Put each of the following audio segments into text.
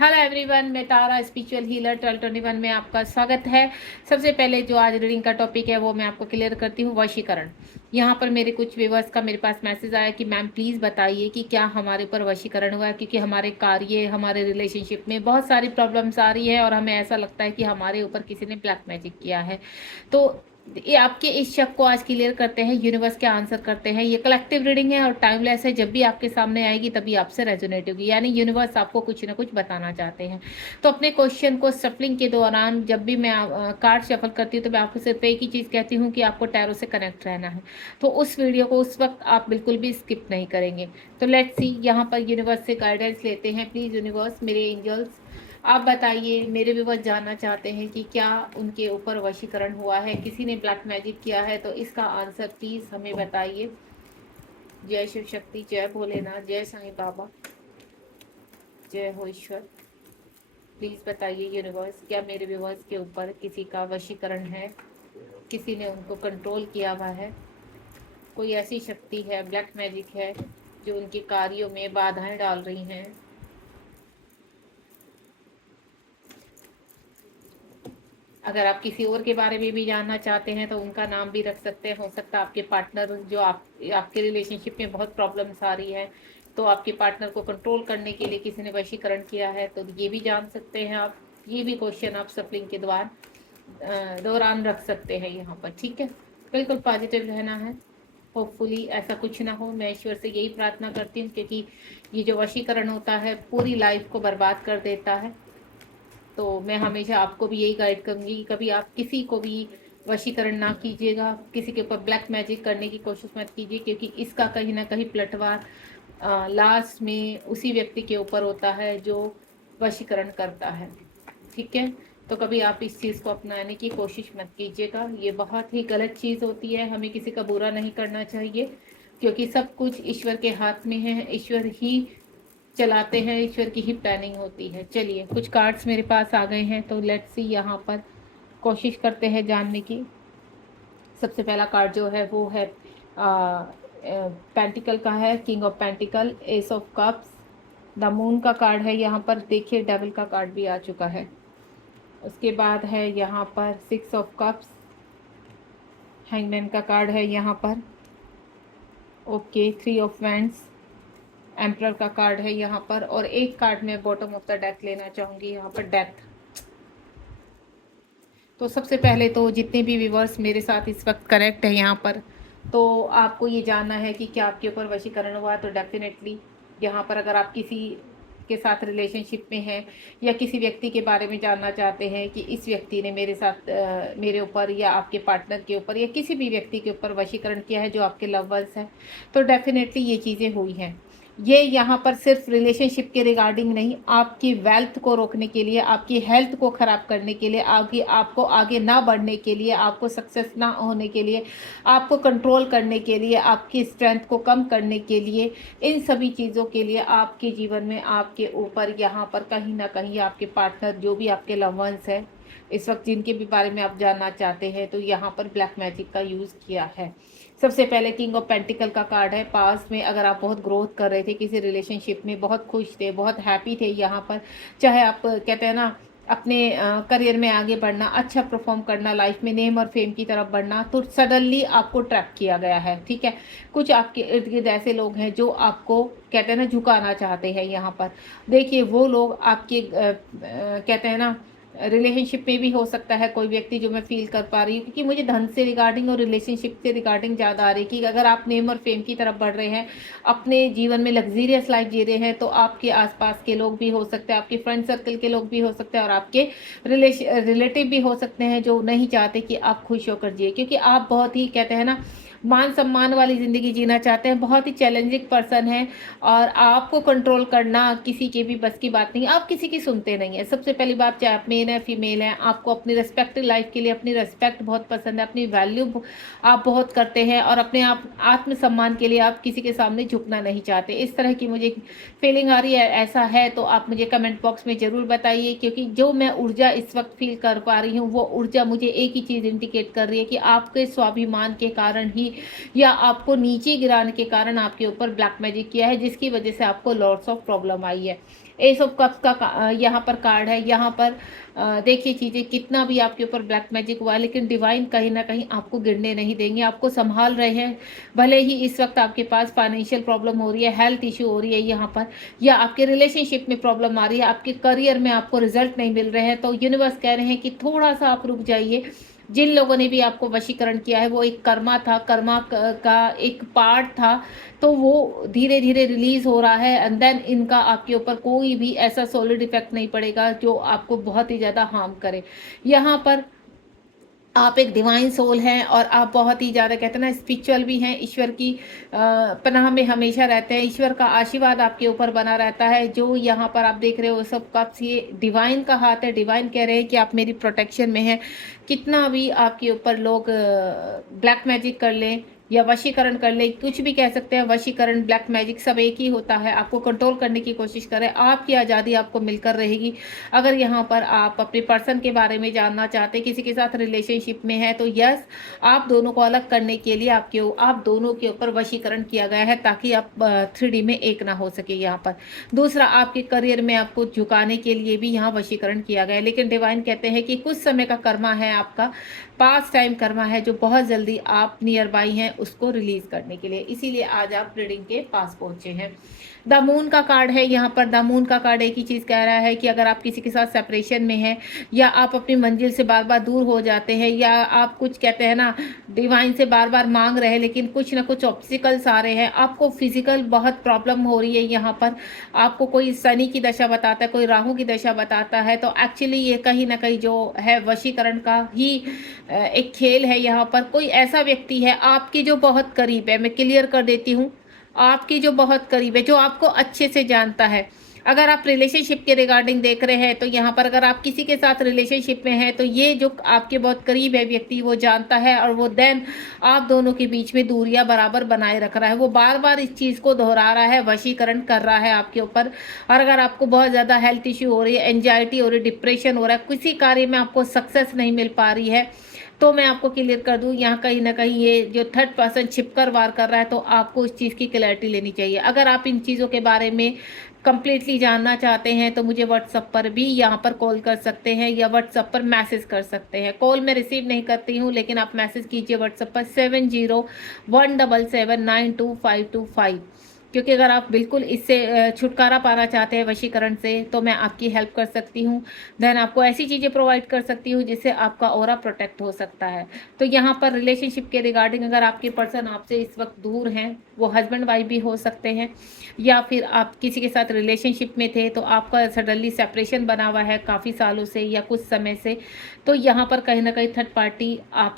Hello everyone, मैं तारा spiritual healer 1221 में आपका स्वागत है। सबसे पहले जो आज रीडिंग का टॉपिक है वो मैं आपको क्लियर करती हूँ, वशीकरण। यहाँ पर मेरे कुछ व्यूअर्स का मेरे पास मैसेज आया कि मैम प्लीज़ बताइए कि क्या हमारे ऊपर वशीकरण हुआ है, क्योंकि हमारे कार्य हमारे रिलेशनशिप में बहुत सारी प्रॉब्लम्स आ रही है और हमें ऐसा लगता है कि हमारे ऊपर किसी ने ब्लैक मैजिक किया है। तो ये आपके इस शक को आज क्लियर करते हैं, यूनिवर्स के आंसर करते हैं। ये कलेक्टिव रीडिंग है और टाइमलेस है, जब भी आपके सामने आएगी तभी आपसे रेजोनेट होगी, यानी यूनिवर्स आपको कुछ ना कुछ बताना चाहते हैं। तो अपने क्वेश्चन को शफलिंग के दौरान जब भी मैं कार्ड शफल करती हूँ तो मैं आपको सिर्फ एक ही चीज़ कहती हूँ कि आपको टैरो से कनेक्ट रहना है। तो उस वीडियो को उस वक्त आप बिल्कुल भी स्किप नहीं करेंगे। तो लेट्स सी, यहाँ पर यूनिवर्स से गाइडेंस लेते हैं। प्लीज़ यूनिवर्स, मेरे एंजल्स, आप बताइए, मेरे व्यूअर्स जानना चाहते हैं कि क्या उनके ऊपर वशीकरण हुआ है, किसी ने ब्लैक मैजिक किया है, तो इसका आंसर प्लीज़ हमें बताइए। जय शिव शक्ति, जय भोलेनाथ, जय साईं बाबा, जय हो ईश्वर। प्लीज़ बताइए यूनिवर्स, क्या मेरे व्यूअर्स के ऊपर किसी का वशीकरण है, किसी ने उनको कंट्रोल किया हुआ है, कोई ऐसी शक्ति है, ब्लैक मैजिक है जो उनके कार्यों में बाधाएं डाल रही हैं। अगर आप किसी और के बारे में भी जानना चाहते हैं तो उनका नाम भी रख सकते हैं। हो सकता है आपके पार्टनर जो आपके रिलेशनशिप में बहुत प्रॉब्लम्स आ रही है, तो आपके पार्टनर को कंट्रोल करने के लिए किसी ने वशीकरण किया है, तो ये भी जान सकते हैं आप। ये भी क्वेश्चन आप सफलिंग के दौरान रख सकते हैं यहाँ पर, ठीक है। बिल्कुल पॉजिटिव रहना है। होपफुली ऐसा कुछ ना हो, मैं ईश्वर से यही प्रार्थना करती हूँ, क्योंकि ये जो वशीकरण होता है पूरी लाइफ को बर्बाद कर देता है। तो मैं हमेशा आपको भी यही गाइड करूँगी कि कभी आप किसी को भी वशीकरण ना कीजिएगा, किसी के ऊपर ब्लैक मैजिक करने की कोशिश मत कीजिए, क्योंकि इसका कहीं ना कहीं पलटवार लास्ट में उसी व्यक्ति के ऊपर होता है जो वशीकरण करता है, ठीक है। तो कभी आप इस चीज़ को अपनाने की कोशिश मत कीजिएगा, ये बहुत ही गलत चीज़ होती है। हमें किसी का बुरा नहीं करना चाहिए, क्योंकि सब कुछ ईश्वर के हाथ में है, ईश्वर ही चलाते हैं, ईश्वर की ही प्लानिंग होती है। चलिए, कुछ कार्ड्स मेरे पास आ गए हैं, तो लेट्स सी, यहाँ पर कोशिश करते हैं जानने की। सबसे पहला कार्ड जो है वो है पेंटिकल का है, king of pentacle, S of cups, the moon का कार्ड है। यहाँ पर देखिए डेविल का कार्ड भी आ चुका है। उसके बाद है यहाँ पर सिक्स ऑफ कप्स, हैंगमैन का कार्ड है यहाँ पर। Okay, three of wands, emperor का कार्ड है यहाँ पर। और एक कार्ड में बॉटम ऑफ द डेक लेना चाहूँगी, यहाँ पर डेथ। तो सबसे पहले तो जितने भी व्यूवर्स मेरे साथ इस वक्त कनेक्ट है यहाँ पर, तो आपको ये जानना है कि क्या आपके ऊपर वशीकरण हुआ। तो डेफिनेटली यहाँ पर अगर आप किसी के साथ रिलेशनशिप में हैं या किसी व्यक्ति के बारे में जानना चाहते हैं कि इस व्यक्ति ने मेरे साथ मेरे ऊपर या आपके पार्टनर के ऊपर या किसी भी व्यक्ति के ऊपर वशीकरण किया है जो आपके लव वंस हैं, तो डेफिनेटली ये चीज़ें हुई हैं। ये यहाँ पर सिर्फ रिलेशनशिप के रिगार्डिंग नहीं, आपकी वेल्थ को रोकने के लिए, आपकी हेल्थ को ख़राब करने के लिए, आपको आगे ना बढ़ने के लिए, आपको सक्सेस ना होने के लिए, आपको कंट्रोल करने के लिए, आपकी स्ट्रेंथ को कम करने के लिए, इन सभी चीज़ों के लिए आपके जीवन में आपके ऊपर यहाँ पर कहीं ना कहीं आपके पार्टनर जो भी आपके लव वंस है इस वक्त, जिनके भी बारे में आप जानना चाहते हैं, तो यहाँ पर ब्लैक मैजिक का यूज़ किया है। सबसे पहले किंग ऑफ पेंटिकल का कार्ड है। पास्ट में अगर आप बहुत ग्रोथ कर रहे थे किसी रिलेशनशिप में, बहुत खुश थे, बहुत हैप्पी थे यहाँ पर, चाहे आप कहते हैं ना अपने करियर में आगे बढ़ना, अच्छा परफॉर्म करना, लाइफ में नेम और फेम की तरफ बढ़ना, तो सडनली आपको ट्रैप किया गया है, ठीक है। कुछ आपके इर्द गिर्द ऐसे लोग हैं जो आपको कहते हैं ना झुकाना चाहते हैं यहाँ पर। देखिए, वो लोग आपके कहते हैं ना रिलेशनशिप में भी हो सकता है कोई व्यक्ति, जो मैं फील कर पा रही हूँ, क्योंकि मुझे धन से रिगार्डिंग और रिलेशनशिप से रिगार्डिंग ज़्यादा आ रही है कि अगर आप नेम और फेम की तरफ बढ़ रहे हैं, अपने जीवन में लग्जीरियस लाइफ जी रहे हैं, तो आपके आसपास के लोग भी हो सकते हैं, आपके फ्रेंड सर्कल के लोग भी हो सकते हैं और आपके रिलेटिव भी हो सकते हैं जो नहीं चाहते कि आप खुश होकर जिए, क्योंकि आप बहुत ही कहते हैं ना मान सम्मान वाली ज़िंदगी जीना चाहते हैं, बहुत ही चैलेंजिंग पर्सन है और आपको कंट्रोल करना किसी के भी बस की बात नहीं। आप किसी की सुनते नहीं है। सबसे पहली बात, चाहे आप मेल है फीमेल है, आपको अपनी रिस्पेक्टिव लाइफ के लिए अपनी रिस्पेक्ट बहुत पसंद है, अपनी वैल्यू आप बहुत करते हैं और अपने आप आत्मसम्मान के लिए आप किसी के सामने झुकना नहीं चाहते। इस तरह की मुझे फीलिंग आ रही है। ऐसा है तो आप मुझे कमेंट बॉक्स में ज़रूर बताइए, क्योंकि जो मैं ऊर्जा इस वक्त फील कर पा रही हूँ वो ऊर्जा मुझे एक ही चीज़ इंडिकेट कर रही है कि आपके स्वाभिमान के कारण ही होगी, या आपको नीचे गिराने के कारण आपके ऊपर ब्लैक मैजिक किया है, जिसकी वजह से आपको लॉट्स ऑफ प्रॉब्लम आई है। एस ऑफ कप्स का यहाँ पर कार्ड है। यहाँ पर देखिए चीज़ें कितना भी आपके ऊपर ब्लैक मैजिक हुआ है, लेकिन डिवाइन कहीं ना कहीं आपको गिरने नहीं देंगे, आपको संभाल रहे हैं। भले ही इस वक्त आपके पास फाइनेंशियल प्रॉब्लम हो रही है, हेल्थ इशू हो रही है यहाँ पर, या आपके रिलेशनशिप में प्रॉब्लम आ रही है, आपके करियर में आपको रिजल्ट नहीं मिल रहे हैं, तो यूनिवर्स कह रहे हैं कि थोड़ा सा आप रुक जाइए। जिन लोगों ने भी आपको वशीकरण किया है वो एक कर्मा था, कर्मा का एक पार्ट था, तो वो धीरे धीरे रिलीज हो रहा है, एंड देन इनका आपके ऊपर कोई भी ऐसा सॉलिड इफेक्ट नहीं पड़ेगा जो आपको बहुत ही ज़्यादा हार्म करे। यहाँ पर आप एक डिवाइन सोल हैं और आप बहुत ही ज़्यादा कहते हैं ना स्पिरिचुअल भी हैं, ईश्वर की पनाह में हमेशा रहते हैं, ईश्वर का आशीर्वाद आपके ऊपर बना रहता है। जो यहाँ पर आप देख रहे हो सब कप्स, ये डिवाइन का हाथ है। डिवाइन कह रहे हैं कि आप मेरी प्रोटेक्शन में हैं। कितना भी आपके ऊपर लोग ब्लैक मैजिक कर लें या वशीकरण कर ले, कुछ भी कह सकते हैं, वशीकरण ब्लैक मैजिक सब एक ही होता है। आपको कंट्रोल करने की कोशिश करें, आपकी आज़ादी आपको मिलकर रहेगी। अगर यहाँ पर आप अपने पर्सन के बारे में जानना चाहते हैं, किसी के साथ रिलेशनशिप में है, तो यस, आप दोनों को अलग करने के लिए आप दोनों के ऊपर वशीकरण किया गया है, ताकि आप 3D में एक ना हो सके यहाँ पर। दूसरा, आपके करियर में आपको झुकाने के लिए भी यहाँ वशीकरण किया गया है, लेकिन डिवाइन कहते हैं कि कुछ समय का कर्मा है आपका, पास टाइम कर्मा है, जो बहुत जल्दी आप नियर बाई हैं उसको रिलीज करने के लिए, इसीलिए आज आप रीडिंग के पास पहुंचे हैं। द मून का कार्ड है यहाँ पर। द मून का कार्ड एक ही चीज़ कह रहा है कि अगर आप किसी के साथ सेपरेशन में हैं, या आप अपनी मंजिल से बार बार दूर हो जाते हैं, या आप कुछ कहते हैं ना डिवाइन से बार बार मांग रहे हैं लेकिन कुछ ना कुछ ऑब्स्टिकल्स आ रहे हैं, आपको फिजिकल बहुत प्रॉब्लम हो रही है यहाँ पर, आपको कोई शनि की दशा बताता है, कोई राहु की दशा बताता है, तो एक्चुअली ये कहीं ना कहीं जो है वशीकरण का ही एक खेल है। यहाँ पर कोई ऐसा व्यक्ति है आपके जो बहुत करीब है, मैं क्लियर कर देती हूँ, आपकी जो बहुत करीब है, जो आपको अच्छे से जानता है। अगर आप रिलेशनशिप के रिगार्डिंग देख रहे हैं, तो यहाँ पर अगर आप किसी के साथ रिलेशनशिप में हैं, तो ये जो आपके बहुत करीब है व्यक्ति, वो जानता है, और वो देन आप दोनों के बीच में दूरियां बराबर बनाए रख रहा है, वो बार बार इस चीज़ को दोहरा रहा है, वशीकरण कर रहा है आपके ऊपर। और अगर आपको बहुत ज़्यादा हेल्थ इश्यू हो रही है, एंजाइटी हो रही है, डिप्रेशन हो रहा है, किसी कार्य में आपको सक्सेस नहीं मिल पा रही है, तो मैं आपको क्लियर कर दूं, यहाँ कहीं ना कहीं ये जो थर्ड पर्सन छिपकर वार कर रहा है, तो आपको इस चीज़ की क्लैरिटी लेनी चाहिए। अगर आप इन चीज़ों के बारे में कंप्लीटली जानना चाहते हैं, तो मुझे व्हाट्सअप पर भी यहाँ पर कॉल कर सकते हैं, या व्हाट्सअप पर मैसेज कर सकते हैं। कॉल मैं रिसीव नहीं करती हूँ, लेकिन आप मैसेज कीजिए व्हाट्सअप पर 7017792525, क्योंकि अगर आप बिल्कुल इससे छुटकारा पाना चाहते हैं वशीकरण से, तो मैं आपकी हेल्प कर सकती हूँ। देन आपको ऐसी चीज़ें प्रोवाइड कर सकती हूँ जिससे आपका ऑरा प्रोटेक्ट हो सकता है। तो यहाँ पर रिलेशनशिप के रिगार्डिंग, अगर आपके पर्सन आपसे इस वक्त दूर हैं, वो हस्बैंड वाइफ भी हो सकते हैं, या फिर आप किसी के साथ रिलेशनशिप में थे तो आपका सडनली सेपरेशन बना हुआ है काफ़ी सालों से या कुछ समय से, तो यहाँ पर कहीं ना कहीं थर्ड पार्टी आप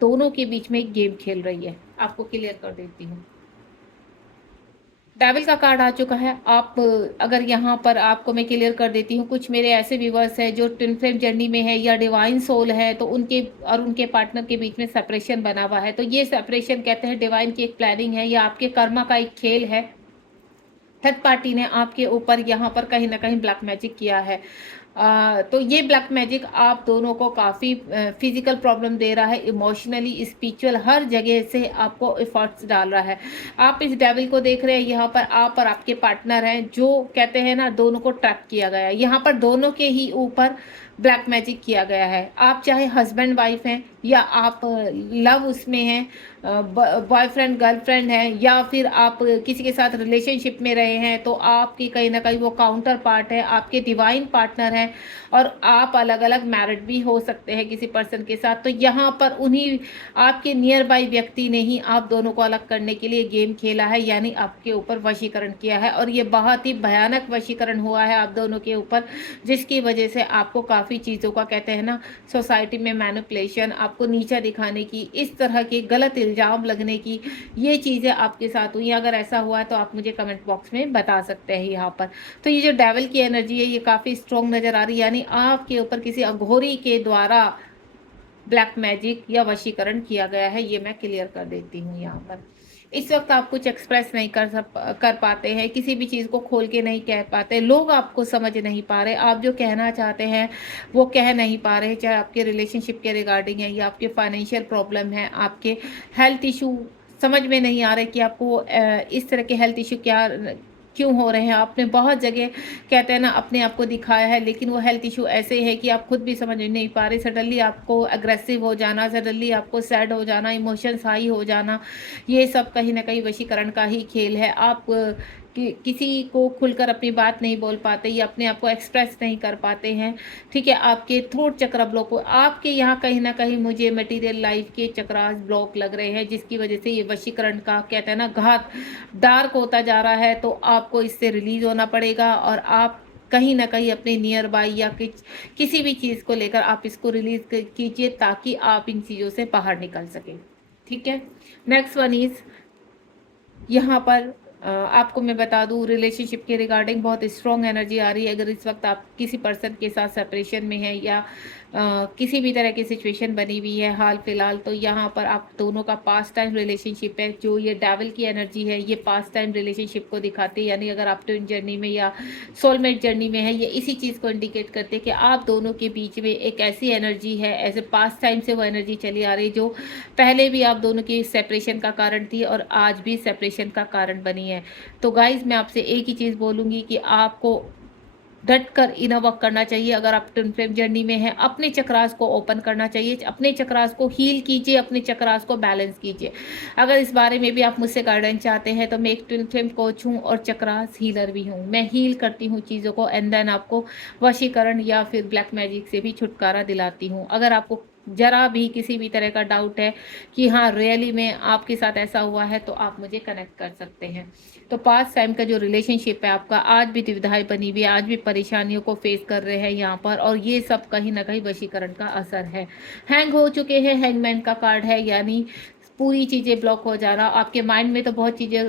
दोनों के बीच में एक गेम खेल रही है। आपको क्लियर कर देती हूँ। डेविल का कार्ड आ चुका है। आप अगर यहाँ पर आपको मैं क्लियर कर देती हूँ, कुछ मेरे ऐसे व्यूवर्स हैं जो ट्विन फ्लेम जर्नी में है या डिवाइन सोल है, तो उनके और उनके पार्टनर के बीच में सेपरेशन बना हुआ है, तो ये सेपरेशन कहते हैं डिवाइन की एक प्लानिंग है, या आपके कर्मा का एक खेल है। थर्ड पार्टी ने आपके ऊपर यहाँ पर कहीं ना कहीं ब्लैक मैजिक किया है। तो ये ब्लैक मैजिक आप दोनों को काफ़ी फिजिकल प्रॉब्लम दे रहा है, इमोशनली, स्पिरिचुअल, हर जगह से आपको एफर्ट्स डाल रहा है। आप इस डेविल को देख रहे हैं, यहाँ पर आप और आपके पार्टनर हैं, जो कहते हैं ना दोनों को ट्रैप किया गया है, यहाँ पर दोनों के ही ऊपर ब्लैक मैजिक किया गया है। आप चाहे हस्बैंड वाइफ हैं, या आप लव उसमें हैं, बॉयफ्रेंड गर्लफ्रेंड हैं, या फिर आप किसी के साथ रिलेशनशिप में रहे हैं, तो आपकी कहीं ना कहीं वो काउंटर पार्ट है, आपके डिवाइन पार्टनर हैं, और आप अलग अलग मैरिड भी हो सकते हैं किसी पर्सन के साथ। तो यहाँ पर उन्हीं आपके नियर बाई व्यक्ति ने ही आप दोनों को अलग करने के लिए गेम खेला है, यानी आपके ऊपर वशीकरण किया है, और ये बहुत ही भयानक वशीकरण हुआ है आप दोनों के ऊपर, जिसकी वजह से आपको काफ़ी चीज़ों का कहते हैं ना सोसाइटी में मैनिपुलेशन, आपको नीचा दिखाने की, इस तरह के गलत इल्ज़ाम लगने की, ये चीज़ें आपके साथ हुई। अगर ऐसा हुआ है तो आप मुझे कमेंट बॉक्स में बता सकते हैं यहाँ पर। तो ये जो डेविल की एनर्जी है, ये काफ़ी स्ट्रॉन्ग नज़र आ रही है, यानी आपके ऊपर किसी अघोरी के द्वारा ब्लैक मैजिक या वशीकरण किया गया है, ये मैं क्लियर कर देती हूँ यहाँ पर। इस वक्त आप कुछ एक्सप्रेस नहीं कर पाते हैं, किसी भी चीज़ को खोल के नहीं कह पाते, लोग आपको समझ नहीं पा रहे, आप जो कहना चाहते हैं वो कह नहीं पा रहे, चाहे आपके रिलेशनशिप के रिगार्डिंग है या आपके फाइनेंशियल प्रॉब्लम है, आपके हेल्थ इशू समझ में नहीं आ रहे कि आपको इस तरह के हेल्थ इशू क्या क्यों हो रहे हैं। आपने बहुत जगह कहते हैं ना अपने आप को दिखाया है, लेकिन वो हेल्थ इशू ऐसे है कि आप खुद भी समझ नहीं पा रहे। सडनली आपको अग्रेसिव हो जाना, सडनली आपको सैड हो जाना, इमोशंस हाई हो जाना, ये सब कहीं ना कहीं वशीकरण का ही खेल है। आप किसी को खुलकर अपनी बात नहीं बोल पाते या अपने आप को एक्सप्रेस नहीं कर पाते हैं, ठीक है। आपके थ्रोट चक्र ब्लॉक हो, आपके यहाँ कहीं ना कहीं मुझे मटेरियल लाइफ के चक्रास ब्लॉक लग रहे हैं, जिसकी वजह से ये वशीकरण का कहते हैं ना घात डार्क होता जा रहा है। तो आपको इससे रिलीज होना पड़ेगा और आप कहीं ना कहीं अपने नियर बाई या किसी भी चीज़ को लेकर आप इसको रिलीज कीजिए, ताकि आप इन चीज़ों से बाहर निकल सकें, ठीक है। नेक्स्ट वन इज यहाँ पर आपको मैं बता दूँ, रिलेशनशिप के रिगार्डिंग बहुत स्ट्रॉन्ग एनर्जी आ रही है। अगर इस वक्त आप किसी पर्सन के साथ सेपरेशन में है या किसी भी तरह की सिचुएशन बनी हुई है हाल फिलहाल, तो यहाँ पर आप दोनों का पास्ट टाइम रिलेशनशिप है। जो ये डेविल की एनर्जी है, ये पास्ट टाइम रिलेशनशिप को दिखाती है, यानी अगर आप ट्विन जर्नी में या सोलमेट जर्नी में है, ये इसी चीज़ को इंडिकेट करते हैं कि आप दोनों के बीच में एक ऐसी एनर्जी है, ऐसे पास्ट टाइम से वो एनर्जी चली आ रही है, जो पहले भी आप दोनों की सेपरेशन का कारण थी और आज भी सेपरेशन का कारण बनी है। तो गाइज मैं आपसे एक ही चीज़ बोलूँगी कि आपको डट कर इनर वर्क करना चाहिए। अगर आप ट्विन फ्लेम जर्नी में हैं, अपने चक्रास को ओपन करना चाहिए, अपने चक्रास को हील कीजिए, अपने चक्रास को बैलेंस कीजिए। अगर इस बारे में भी आप मुझसे गाइडेंस चाहते हैं तो मैं एक ट्विन फ्लेम कोच हूँ और चक्रास हीलर भी हूँ। मैं हील करती हूँ चीज़ों को एंड देन आपको वशीकरण या फिर ब्लैक मैजिक से भी छुटकारा दिलाती हूँ। अगर आपको जरा भी किसी भी तरह का डाउट है कि हाँ रियली में आपके साथ ऐसा हुआ है, तो आप मुझे कनेक्ट कर सकते हैं। तो पास्ट टाइम का जो रिलेशनशिप है आपका, आज भी दुविधाएं बनी हुई है, आज भी परेशानियों को फेस कर रहे हैं यहाँ पर, और ये सब कहीं ना कहीं वशीकरण का असर है। हैंग हो चुके हैं, हैंगमैन का कार्ड है, यानी पूरी चीज़ें ब्लॉक हो जा रहा। आपके माइंड में तो बहुत चीज़ें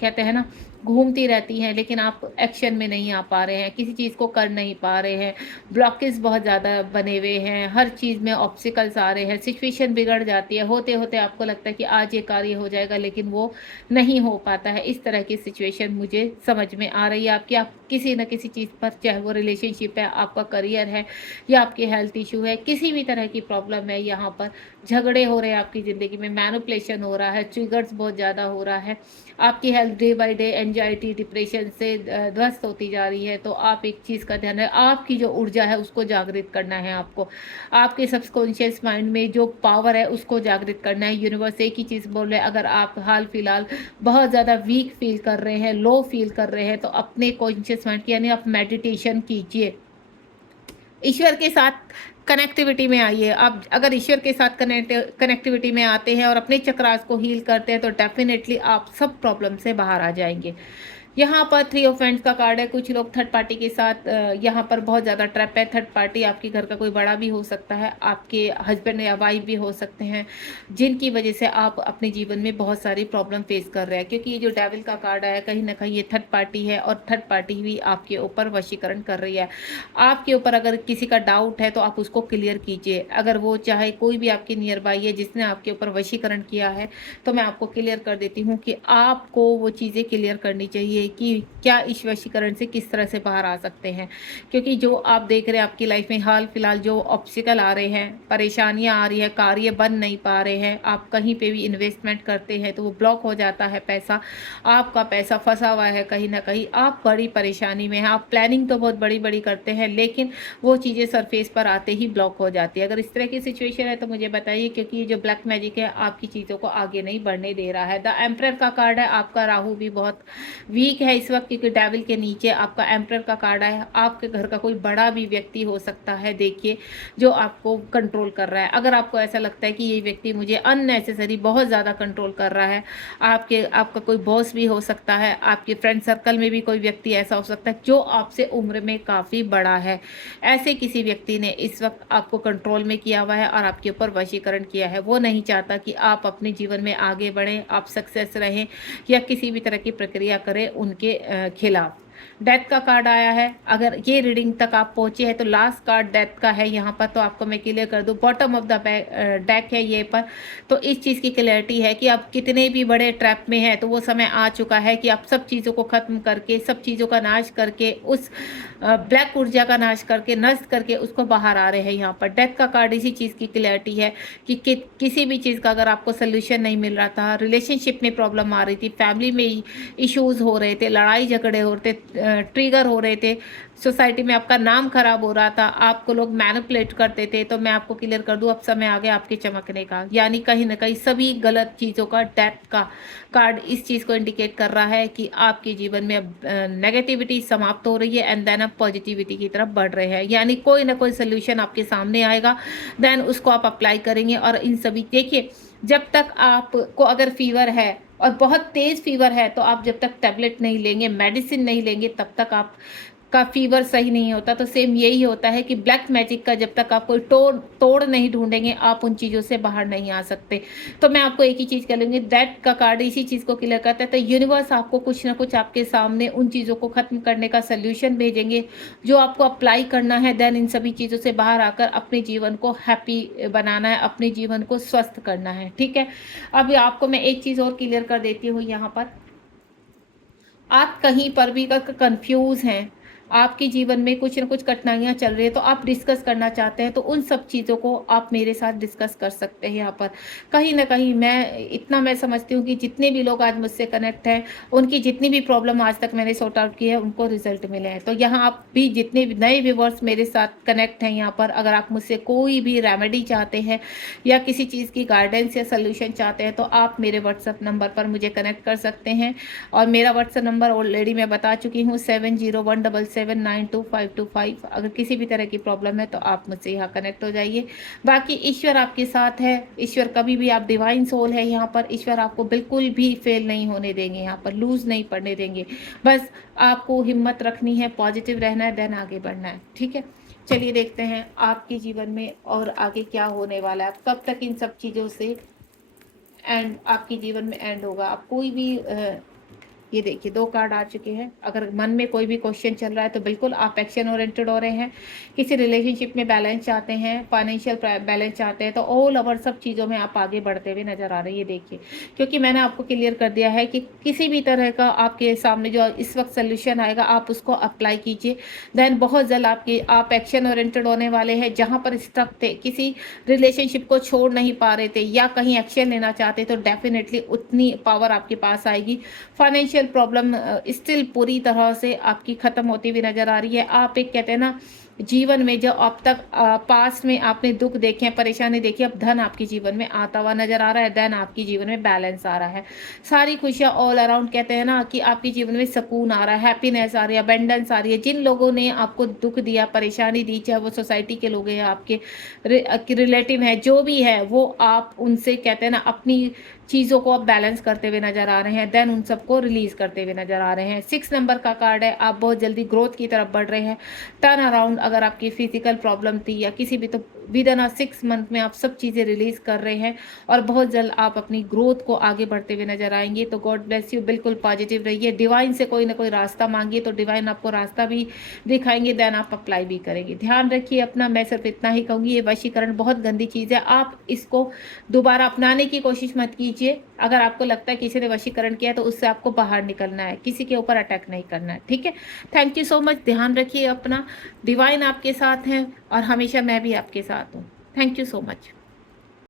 कहते हैं ना घूमती रहती हैं, लेकिन आप एक्शन में नहीं आ पा रहे हैं, किसी चीज़ को कर नहीं पा रहे हैं, ब्लॉकेज बहुत ज़्यादा बने हुए हैं, हर चीज़ में ऑब्स्टिकल्स आ रहे हैं, सिचुएशन बिगड़ जाती है, होते होते आपको लगता है कि आज ये कार्य हो जाएगा, लेकिन वो नहीं हो पाता है। इस तरह की सिचुएशन मुझे समझ में आ रही है आपकी। आप किसी न किसी चीज़ पर, चाहे वो रिलेशनशिप है, आपका करियर है या आपकी हेल्थ इशू है, किसी भी तरह की प्रॉब्लम है, यहाँ पर झगड़े हो रहे हैं आपकी ज़िंदगी में, मैनिपुलेशन हो रहा है, ट्रिगर्स बहुत ज़्यादा हो रहा है, आपकी health day by day anxiety depression से ध्वस्त होती जा रही है। तो आप एक चीज़ का ध्यान है, आपकी जो ऊर्जा है उसको जागृत करना है आपको, आपके सबकॉन्शियस माइंड में जो पावर है उसको जागृत करना है। यूनिवर्स एक ही चीज़ बोल रहे हैं, अगर आप हाल फिलहाल बहुत ज़्यादा वीक फील कर रहे हैं, लो फील कर रहे हैं, तो अपने कॉन्शियस माइंड की यानी आप मेडिटेशन कीजिए, ईश्वर के साथ कनेक्टिविटी में आइए। आप अगर ईश्वर के साथ कनेक्टिविटी में आते हैं और अपने चक्रास को हील करते हैं, तो डेफिनेटली आप सब प्रॉब्लम से बाहर आ जाएंगे। यहाँ पर 3 ऑफ वांड्स का कार्ड है। कुछ लोग थर्ड पार्टी के साथ यहाँ पर बहुत ज़्यादा ट्रैप है। थर्ड पार्टी आपके घर का कोई बड़ा भी हो सकता है, आपके हस्बैंड या वाइफ भी हो सकते हैं, जिनकी वजह से आप अपने जीवन में बहुत सारी प्रॉब्लम फेस कर रहे हैं। क्योंकि ये जो डेविल का कार्ड है, कहीं ना कहीं ये थर्ड पार्टी है और थर्ड पार्टी भी आपके ऊपर वशीकरण कर रही है। आपके ऊपर अगर किसी का डाउट है तो आप उसको क्लियर कीजिए। अगर वो चाहे कोई भी आपके नियर बाई है जिसने आपके ऊपर वशीकरण किया है, तो मैं आपको क्लियर कर देती हूँ कि आपको वो चीज़ें क्लियर करनी चाहिए कि क्या इस वशीकरण से किस तरह से बाहर आ सकते हैं। क्योंकि जो आप देख रहे हैं आपकी लाइफ में हाल फिलहाल जो ऑब्स्टिकल आ रहे हैं, परेशानियां आ रही है, कार्य बन नहीं पा रहे हैं, आप कहीं पे भी इन्वेस्टमेंट करते हैं तो वो ब्लॉक हो जाता है, पैसा आपका पैसा फंसा हुआ है कहीं ना कहीं, आप बड़ी परेशानी में हैं। आप प्लानिंग तो बहुत बड़ी बड़ी करते हैं, लेकिन वो चीज़ें सरफेस पर आते ही ब्लॉक हो जाती है। अगर इस तरह की सिचुएशन है तो मुझे बताइए, क्योंकि ये जो ब्लैक मैजिक है आपकी चीज़ों को आगे नहीं बढ़ने दे रहा है। द एम्परर का कार्ड है, आपका राहु भी बहुत वीक है इस वक्त, क्योंकि डेविल के नीचे आपका एम्परर का कार्ड है। आपके घर का कोई बड़ा भी व्यक्ति हो सकता है, देखिए, जो आपको कंट्रोल कर रहा है। अगर आपको ऐसा लगता है कि ये व्यक्ति मुझे अननेसेसरी बहुत ज़्यादा कंट्रोल कर रहा है, आपका कोई बॉस भी हो सकता है, आपके फ्रेंड सर्कल में भी कोई व्यक्ति ऐसा हो सकता है जो आपसे उम्र में काफ़ी बड़ा है। ऐसे किसी व्यक्ति ने इस वक्त आपको कंट्रोल में किया हुआ है और आपके ऊपर वशीकरण किया है। वो नहीं चाहता कि आप अपने जीवन में आगे बढ़ें, आप सक्सेस रहें या किसी भी तरह की प्रक्रिया करें उनके खिलाफ। डेथ का कार्ड आया है। अगर ये रीडिंग तक आप पहुंचे हैं तो लास्ट कार्ड डेथ का है यहाँ पर, तो आपको मैं क्लियर कर दूं, बॉटम ऑफ द डेक है ये पर। तो इस चीज़ की क्लैरिटी है कि आप कितने भी बड़े ट्रैप में हैं तो वो समय आ चुका है कि आप सब चीज़ों को ख़त्म करके, सब चीज़ों का नाश करके, उस ब्लैक ऊर्जा का नाश करके, नष्ट करके उसको बाहर आ रहे हैं यहाँ पर। डेथ का कार्ड इसी चीज़ की क्लैरिटी है कि किसी भी चीज़ का अगर आपको सोल्यूशन नहीं मिल रहा था, रिलेशनशिप में प्रॉब्लम आ रही थी, फैमिली में इश्यूज हो रहे थे, लड़ाई झगड़े हो रहे थे, ट्रिगर हो रहे थे, सोसाइटी में आपका नाम खराब हो रहा था, आपको लोग मैनिपुलेट करते थे, तो मैं आपको क्लियर कर दूं अब समय आ गया आपके चमकने का। यानी कहीं ना कहीं सभी गलत चीज़ों का डेथ का कार्ड इस चीज़ को इंडिकेट कर रहा है कि आपके जीवन में अब नेगेटिविटी समाप्त हो रही है एंड देन अब पॉजिटिविटी की तरफ बढ़ रहे हैं। यानी कोई ना कोई सोल्यूशन आपके सामने आएगा, देन उसको आप अप्लाई करेंगे। और इन सभी, देखिए, जब तक आपको अगर फीवर है और बहुत तेज़ फीवर है तो आप जब तक टैबलेट नहीं लेंगे, मेडिसिन नहीं लेंगे, तब तक आप का फीवर सही नहीं होता। तो सेम यही होता है कि ब्लैक मैजिक का जब तक आप कोई तोड़ नहीं ढूंढेंगे, आप उन चीज़ों से बाहर नहीं आ सकते। तो मैं आपको एक ही चीज़ कह लूँगी, दैट का कार्ड इसी चीज़ को क्लियर करता है। तो यूनिवर्स आपको कुछ ना कुछ आपके सामने उन चीज़ों को ख़त्म करने का सोल्यूशन भेजेंगे जो आपको अप्लाई करना है। देन इन सभी चीज़ों से बाहर आकर अपने जीवन को हैप्पी बनाना है, अपने जीवन को स्वस्थ करना है। ठीक है, अभी आपको मैं एक चीज़ और क्लियर कर देती हूँ यहाँ पर। आप कहीं पर भी कंफ्यूज हैं, आपके जीवन में कुछ न कुछ कठिनाइयाँ चल रही है, तो आप डिस्कस करना चाहते हैं, तो उन सब चीज़ों को आप मेरे साथ डिस्कस कर सकते हैं यहाँ पर। कहीं न कहीं मैं समझती हूँ कि जितने भी लोग आज मुझसे कनेक्ट हैं, उनकी जितनी भी प्रॉब्लम आज तक मैंने सॉर्ट आउट की है, उनको रिजल्ट मिले हैं। तो यहाँ आप भी जितने भी नए व्यूअर्स मेरे साथ कनेक्ट हैं यहाँ पर, अगर आप मुझसे कोई भी रेमेडी चाहते हैं या किसी चीज़ की गाइडेंस या सोल्यूशन चाहते हैं, तो आप मेरे व्हाट्सएप नंबर पर मुझे कनेक्ट कर सकते हैं। और मेरा व्हाट्सएप नंबर ऑलरेडी मैं बता चुकी हूँ, 7017925225। अगर किसी भी तरह की प्रॉब्लम है तो आप मुझसे यहाँ कनेक्ट हो जाइए। बाकी ईश्वर आपके साथ है, ईश्वर कभी भी, आप डिवाइन सोल है यहाँ पर, ईश्वर आपको बिल्कुल भी फेल नहीं होने देंगे, यहाँ पर लूज नहीं पड़ने देंगे। बस आपको हिम्मत रखनी है, पॉजिटिव रहना है, देन आगे बढ़ना है। ठीक है, चलिए देखते हैं आपके जीवन में और आगे क्या होने वाला है, कब तक इन सब चीज़ों से एंड आपके जीवन में एंड होगा। आप कोई भी ये देखिए 2 कार्ड आ चुके हैं। अगर मन में कोई भी क्वेश्चन चल रहा है तो बिल्कुल आप एक्शन ओरिएंटेड हो रहे हैं, किसी रिलेशनशिप में बैलेंस चाहते हैं, फाइनेंशियल बैलेंस चाहते हैं, तो ऑल ओवर सब चीज़ों में आप आगे बढ़ते हुए नजर आ रहे हैं। ये देखिए, क्योंकि मैंने आपको क्लियर कर दिया है कि किसी भी तरह का आपके सामने जो इस वक्त सोल्यूशन आएगा, आप उसको अप्लाई कीजिए। देन बहुत जल्द आप एक्शन ओरिएंटेड होने वाले हैं। जहाँ पर स्टक थे, किसी रिलेशनशिप को छोड़ नहीं पा रहे थे या कहीं एक्शन लेना चाहते, तो डेफिनेटली उतनी पावर आपके पास आएगी। फाइनेंशियल प्रॉब्लम स्टिल पूरी तरह से आपकी खत्म होती हुई नजर आ रही है। आप एक कहते हैं ना, जीवन में जो अब तक पास्ट में आपने दुख देखे हैं, परेशानी देखी, अब धन आपके जीवन में आता हुआ नजर आ रहा है। देन आपके जीवन में बैलेंस आ रहा है, सारी खुशियां ऑल अराउंड, कहते हैं ना कि आपके जीवन में सुकून आ रहा है, हैप्पीनेस आ रही है, अबेंडेंस आ रही है। जिन लोगों ने आपको दुख दिया, परेशानी दी, चाहे वो सोसाइटी के लोग हैं, आपके रिलेटिव हैं, जो भी है, वो आप उनसे कहते हैं ना अपनी चीज़ों को आप बैलेंस करते हुए नजर आ रहे हैं। देन उन सबको रिलीज करते हुए नजर आ रहे हैं। 6 नंबर का कार्ड है, आप बहुत जल्दी ग्रोथ की तरफ बढ़ रहे हैं। टर्न अराउंड, अगर आपकी फिजिकल प्रॉब्लम थी या किसी भी, तो विद इन 6 मंथ में आप सब चीज़ें रिलीज कर रहे हैं और बहुत जल्द आप अपनी ग्रोथ को आगे बढ़ते हुए नजर आएंगे। तो गॉड ब्लेस यू, बिल्कुल पॉजिटिव रहिए। डिवाइन से कोई ना कोई रास्ता मांगिए तो डिवाइन आपको रास्ता भी दिखाएंगे, देन आप अप्लाई भी करेंगे। ध्यान रखिए अपना, मैं सिर्फ इतना ही कहूँगी, ये वशीकरण बहुत गंदी चीज़ है, आप इसको दोबारा अपनाने की कोशिश मत कीजिए। अगर आपको लगता है किसी ने वशीकरण किया है तो उससे आपको बाहर निकलना है, किसी के ऊपर अटैक नहीं करना है। ठीक है, थैंक यू सो मच, ध्यान रखिए अपना, डिवाइन आपके साथ हैं और हमेशा मैं भी आपके साथ हूँ। Thank you so much.